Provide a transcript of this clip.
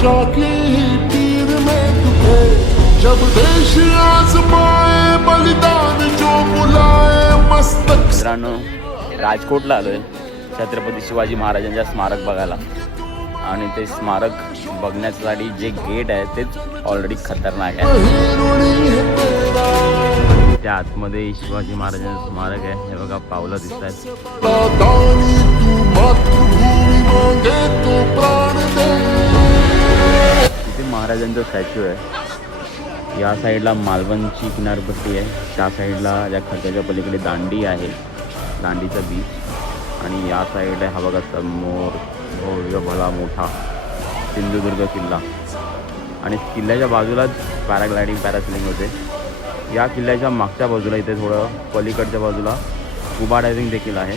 जाके ही तीर में तुझे जब देश आजमाए बलिदान जो बुलाए मस्तक। मित्रांनो, राजकोटला आलोय छत्रपती शिवाजी महाराजांच्या स्मारक बघायला. आणि ते स्मारक बघण्यासाठी जे गेट आहे तेच ऑलरेडी खतरनाक आहे. त्या आतमध्ये शिवाजी महाराजांचं स्मारक आहे. हे बघा, पावलं दिसत आहेत. तिथे महाराजांचा स्टॅच्यू आहे. या साईडला मालवणची किनारपट्टी आहे. त्या साईडला या खड्ड्याच्या पलीकडे दांडी आहे, दांडीचा बीच. आणि या साईडला हा बघा समोर भव्य भला मोठा सिंधुदुर्ग किल्ला. आणि किल्ल्याच्या बाजूलाच पॅराग्लायडिंग पॅरासेलिंग होते. या किल्ल्याच्या मागच्या बाजूला इथे थोडं पलीकडच्या बाजूला स्कुबा डायव्हिंग देखील आहे.